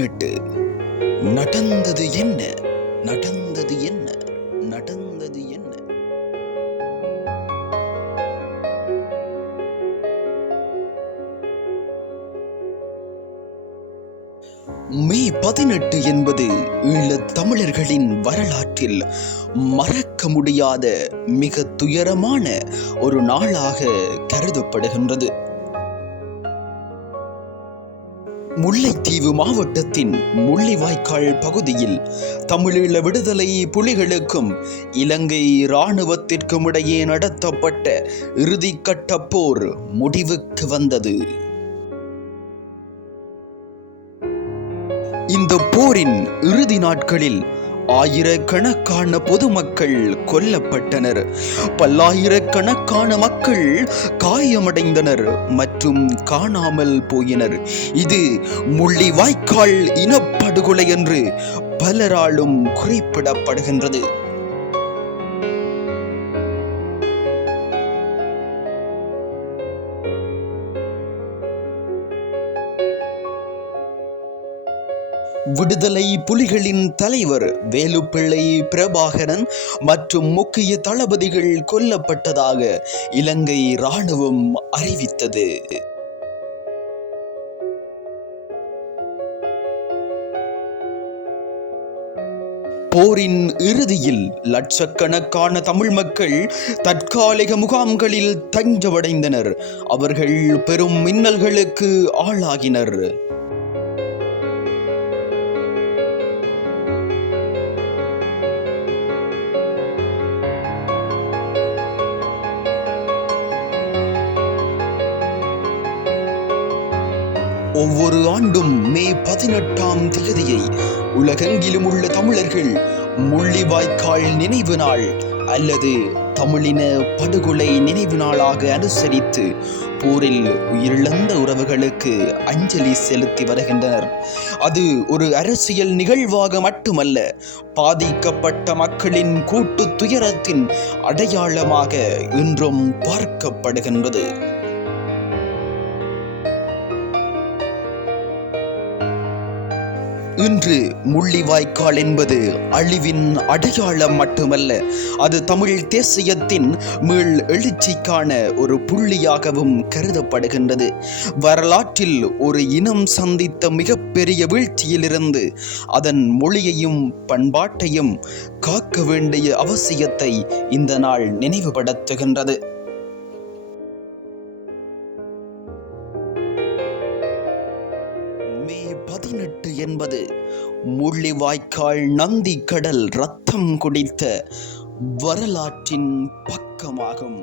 18 நடந்தது என்ன? நடந்தது என்ன? நடந்தது என்ன? மே 18 என்பது ஈழத் தமிழர்களின் வரலாற்றில் மறக்க முடியாத மிக துயரமான ஒரு நாளாக கருதப்படுகின்றது. முல்லைத்தீவு மாவட்டத்தின் முள்ளிவாய்க்கால் பகுதியில் தமிழீழ விடுதலை புலிகளுக்கும் இலங்கை இராணுவத்திற்கும் இடையே நடத்தப்பட்ட இறுதிக்கட்ட போர் முடிவுக்கு வந்தது. இந்த போரின் இறுதி நாட்களில் ஆயிரக்கணக்கான பொதுமக்கள் கொல்லப்பட்டனர், பல்லாயிரக்கணக்கான மக்கள் காயமடைந்தனர் மற்றும் காணாமல் போயினர். இது முள்ளிவாய்க்கால் இனப்படுகொலை என்று பலராலும் குறிப்பிடப்படுகின்றது. விடுதலை புலிகளின் தலைவர் வேலுப்பிள்ளை பிரபாகரன் மற்றும் முக்கிய தளபதிகள் கொல்லப்பட்டதாக இலங்கை இராணுவம் அறிவித்தது. போரின் இறுதியில் லட்சக்கணக்கான தமிழ் மக்கள் தற்காலிக முகாம்களில் தஞ்சமடைந்தனர். அவர்கள் பெரும் இன்னல்களுக்கு ஆளாகினர். ஒவ்வொரு ஆண்டும் மே 18ஆம் தேதியை உலகெங்கிலும் உள்ள தமிழர்கள் முள்ளிவாய்க்கால் நினைவு நாள் அல்லது தமிழின படுகொலை நினைவு நாளாக அனுசரித்து போரில் உயிரிழந்த உறவுகளுக்கு அஞ்சலி செலுத்தி வருகின்றனர். அது ஒரு அரசியல் நிகழ்வாக மட்டுமல்ல, பாதிக்கப்பட்ட மக்களின் கூட்டு துயரத்தின் அடையாளமாக இன்றும் பார்க்கப்படுகின்றது. இன்று முள்ளிவாய்க்கால் என்பது அழிவின் அடையாளம் மட்டுமல்ல, அது தமிழ் தேசியத்தின் மீள் எழுச்சிக்கான ஒரு புள்ளியாகவும் கருதப்படுகின்றது. வரலாற்றில் ஒரு இனம் சந்தித்த மிகப்பெரிய வீழ்ச்சியிலிருந்து அதன் மொழியையும் பண்பாட்டையும் காக்க வேண்டிய அவசியத்தை இந்த நாள் நினைவுபடுத்துகின்றது. மே 18 என்பது முள்ளிவாய்க்கால் நந்தி கடல் ரத்தம் குடித்த வரலாற்றின் பக்கமாகும்.